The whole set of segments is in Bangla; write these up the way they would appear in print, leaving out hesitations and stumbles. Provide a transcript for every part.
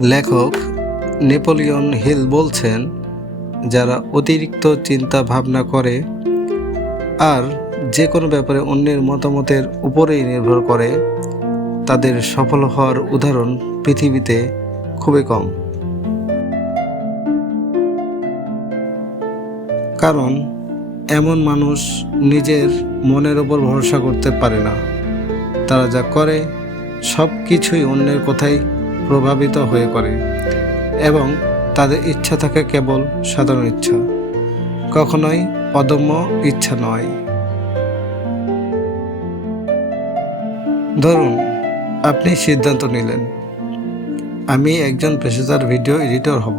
লেখক নেপোলিয়ন হিল বলছেন, যারা অতিরিক্ত চিন্তা ভাবনা করে আর যে কোনো ব্যাপারে অন্যের মতামতের উপরেই নির্ভর করে, তাদের সফল হওয়ার উদাহরণ পৃথিবীতে খুবই কম। কারণ এমন মানুষ নিজের মনের ওপর ভরসা করতে পারে না। তারা যা করে সব কিছুই অন্যের কথাই প্রভাবিত হয়ে করে এবং তাদের ইচ্ছা থাকে কেবল সাধারণ ইচ্ছা, কখনোই অদম্য ইচ্ছা নয়। ধরুন, আপনি সিদ্ধান্ত নিলেন, আমি একজন পেশাদার ভিডিও এডিটর হব।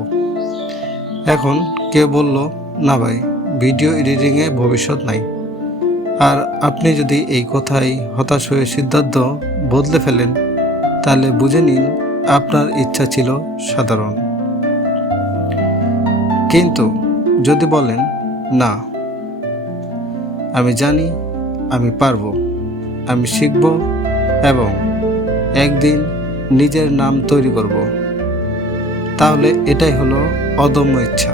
এখন কেউ বলল, না ভাই, ভিডিও এডিটিংয়ে ভবিষ্যৎ নাই। আর আপনি যদি এই কথাই হতাশ হয়ে সিদ্ধান্ত বদলে ফেলেন, তাহলে বুঝে নিন আপনার ইচ্ছা ছিল সাধারণ। কিন্তু যদি বলেন, না, আমি জানি আমি পারবো, আমি শিখব এবং একদিন নিজের নাম তৈরি করব, তাহলে এটাই হলো অদম্য ইচ্ছা।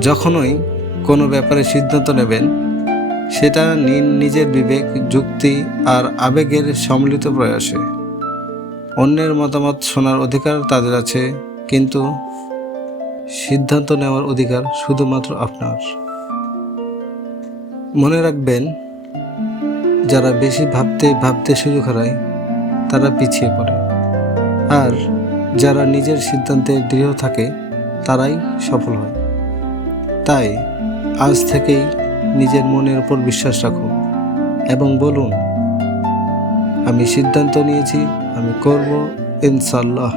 যখনই কোনো ব্যাপারে সিদ্ধান্ত নেবেন, সেটা নিন নিজের বিবেক, যুক্তি আর আবেগের সম্মিলিত প্রয়াসে। অন্যের মতামত শোনার অধিকার তাদের আছে, কিন্তু সিদ্ধান্ত নেওয়ার অধিকার শুধুমাত্র আপনার। মনে রাখবেন, যারা বেশি ভাবতে ভাবতে সুযোগ হারায়, তারা পিছিয়ে পড়ে। আর যারা নিজের সিদ্ধান্তে দৃঢ় থাকে, তারাই সফল হয়। তাই আজ থেকেই নিজের মনের উপর বিশ্বাস রাখুন এবং বলুন, আমি সিদ্ধান্ত নিয়েছি, আমি করব, ইনশাআল্লাহ।